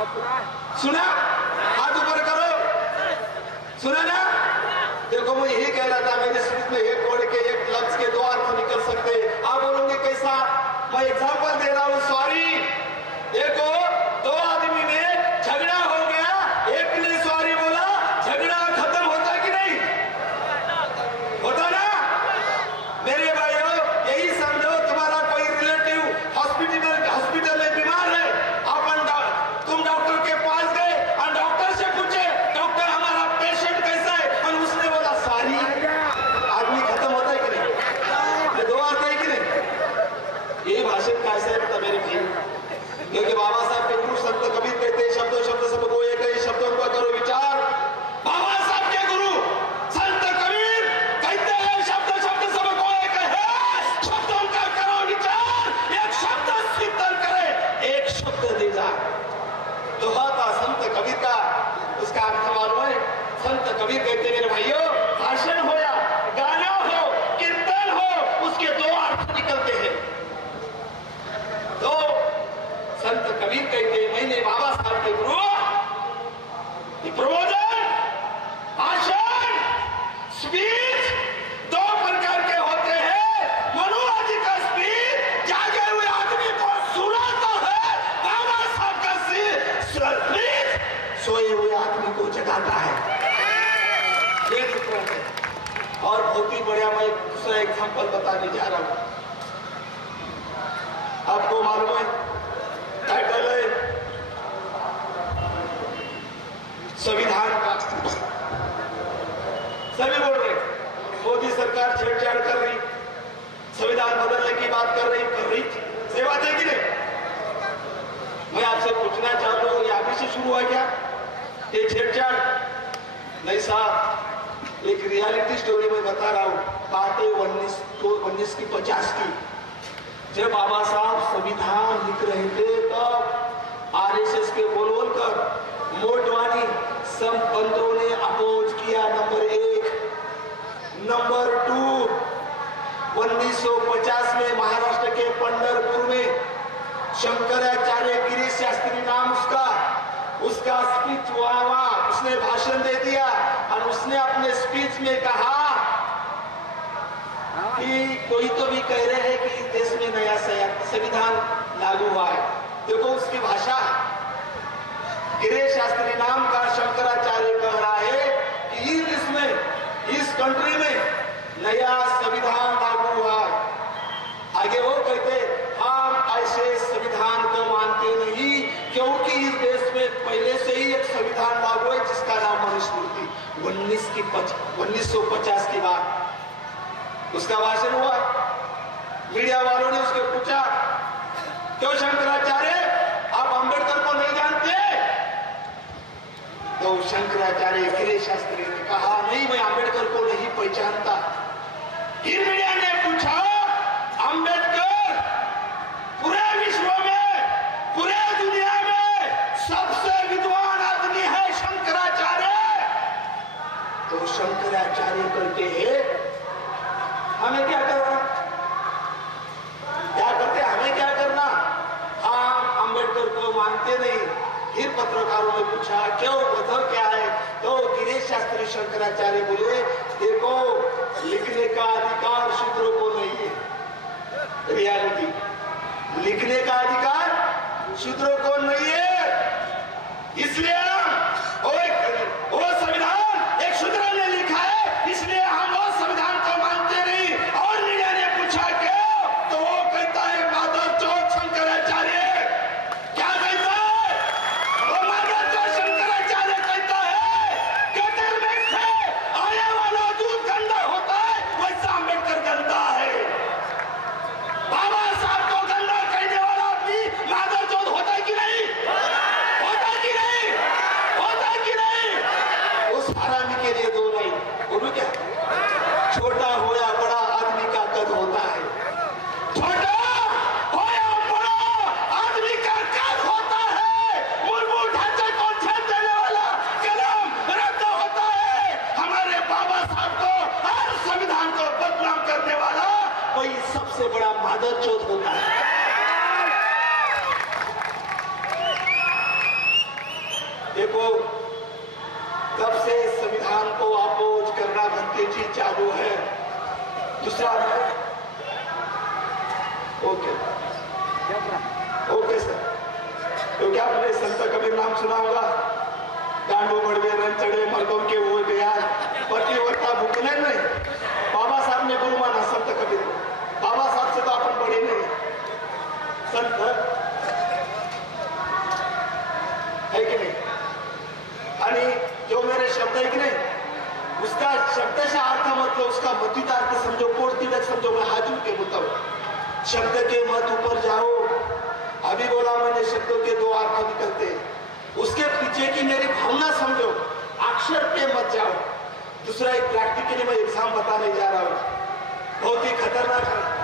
सुना? हाथ ऊपर करो। सुना ना? देखो मैं यही कह रहा था, मेरे स्मृति में एक वर्ड के एक लफ्ज के दो अर्थ निकल सकते। आप बोलोगे कैसा? मैं एग्जांपल दे रहा हूँ। सॉरी, देखो दो आदमी में झगड़ा हो गया, एक ने सॉरी बोला, झगड़ा खत्म होता कि नहीं होता ना? मेरे भाइयों, यही समझो तुम्हारा कोई रिलेटिव हॉस्पिटल में बीमार है, तुम डॉक्टर के पास गए और डॉक्टर से पूछे, डॉक्टर हमारा पेशेंट कैसा है, और उसने बोला सॉरी, आदमी खत्म होता है कि नहीं? ये दो आता है कि नहीं? यही भाषण का ऐसा है मेरे भाई, क्योंकि बाबा साहब के गुरु संत कबीर कहते हैं, शब्दों शब्द सबको एक है, शब्दों का करो विचार। बाबा साहब के गुरु संत कबीर कहते हैं, शब्द शब्द सबको एक है, शब्दों का करो विचार, एक शब्द शीतल करे, एक शब्द दे जा। दोहा था संत कबीर का, उसका अर्थ मालूम है? संत कबीर कहते मेरे भाइयों, भाषण हो या गाना हो, कीर्तन हो, उसके दो अर्थ निकलते हैं। तो संत कबीर कहते मैंने बाबा साहब के गुरु प्रबोधन, भाषण, स्पीच दो प्रकार के होते हैं। मनोवादी का स्पीच जागे हुए आदमी को सुनाता है, बाबा साहब का स्पीच सोए हुए आदमी को जगाता है। ये डिफरेंस है। और बहुत ही बढ़िया मैं दूसरा एग्जाम्पल बताने जा रहा हूं। आपको मालूम है टाइटल है संविधान का। सभी बोल रहे मोदी सरकार छेड़छाड़ कर रही, संविधान बदलने की बात कर रही सही बात है कि नहीं? मैं आपसे पूछना चाहता हूं, ये अभी से शुरू हुआ क्या ये छेड़छाड़? नहीं साहब, एक रियलिटी स्टोरी में बता रहा हूं। बातें 19 की 50 की, जब बाबा साहब संविधान लिख रहे थे तब आरएसएस के बोल कर मोटवानी सब बंदरों ने अपोज किया। नंबर 1। नंबर 2, 1950 में महाराष्ट्र के पंढरपुर में शंकराचार्य गिरीश शास्त्री नाम उसका स्पीच हुआ, उसने भाषण दे दिया और उसने अपने स्पीच में कहा कि कोई तो भी कह रहे हैं कि इस देश में नया संविधान लागू हुआ है। देखो उसकी भाषा, गिरीश शास्त्री नाम का शंकराचार्य कह रहा है कि इस देश में, इस कंट्री में नया संविधान लागू हुआ है। आगे वो कहते हम ऐसे संविधान को मानते नहीं, क्योंकि इस देश में पहले से ही एक संविधान लागू है जिसका नाम मनुस्मृति। 1950 की बात उसका भाषण हुआ। मीडिया वालों ने उसके पूछा, क्यों शंकराचार्य आप अंबेडकर को नहीं जानते? तो शंकराचार्य गिरीश शास्त्री ने कहा नहीं, मैं अंबेडकर को नहीं पहचानता। फिर मीडिया ने पूछा, अंबेडकर पूरे विश्व में, पूरे दुनिया में सबसे विद्वान आदमी है शंकराचार्य। तो शंकराचार्य करते हैं हमें क्या करना? क्या करते? हमें क्या करना? हम अंबेडकर को मानते नहीं। फिर पत्रकारों ने पूछा क्यों, बताओ क्या है? तो गिरीश शास्त्री शंकराचार्य बोले, देखो लिखने का अधिकार शूद्रों को नहीं है। रियलिटी, लिखने का अधिकार शूद्रों को नहीं है, इसलिए वो संविधान एक शूद्र ने लिखा है, इसलिए हम वो संविधान को मानते नहीं। और मीडिया ने पूछा क्यों, तो वो कहता है माधव चौथ शंकराचार्य। क्या कहता है वो? माधव चौथ शंकराचार्य कहता है गटर में से आने वाला दूध गंदा होता है, वैसा अंबेडकर गंदा है। बाबा साहब को गंदा कहने वाला भी माधव चौथ होता है कि नहीं? होता है कि नहीं? देखो, तब से संविधान को अपोज करना बनते जी चालू है। दूसरा है ओके सर, तो क्या आपने संत कबीर नाम सुना होगा? गांडू मड़वे रन चढ़े मर्दों के वो गया पतिवर्ता भूखने नहीं। बाबा साहब ने गुरु माना संत कबीर को। बाबा साहब से तो अपन बड़े नहीं संत है कि नहीं? आणि जो मेरे शब्द है कि नहीं, उसका शब्दशः अर्थ मतलब उसका मतितार्थ समझो, कोटि तक समझो। मैं हाथ जोड़ के बोलता हूँ, शब्द के मत ऊपर जाओ। अभी बोला मैंने, शब्दों के दो अर्थ निकलते हैं, उसके पीछे की मेरी भावना समझो, अक्षर पे मत जाओ। दूसरा एक प्रैक्टिकली मैं एग्जाम बताने जा रहा हूँ, बहुत ही खतरनाक है।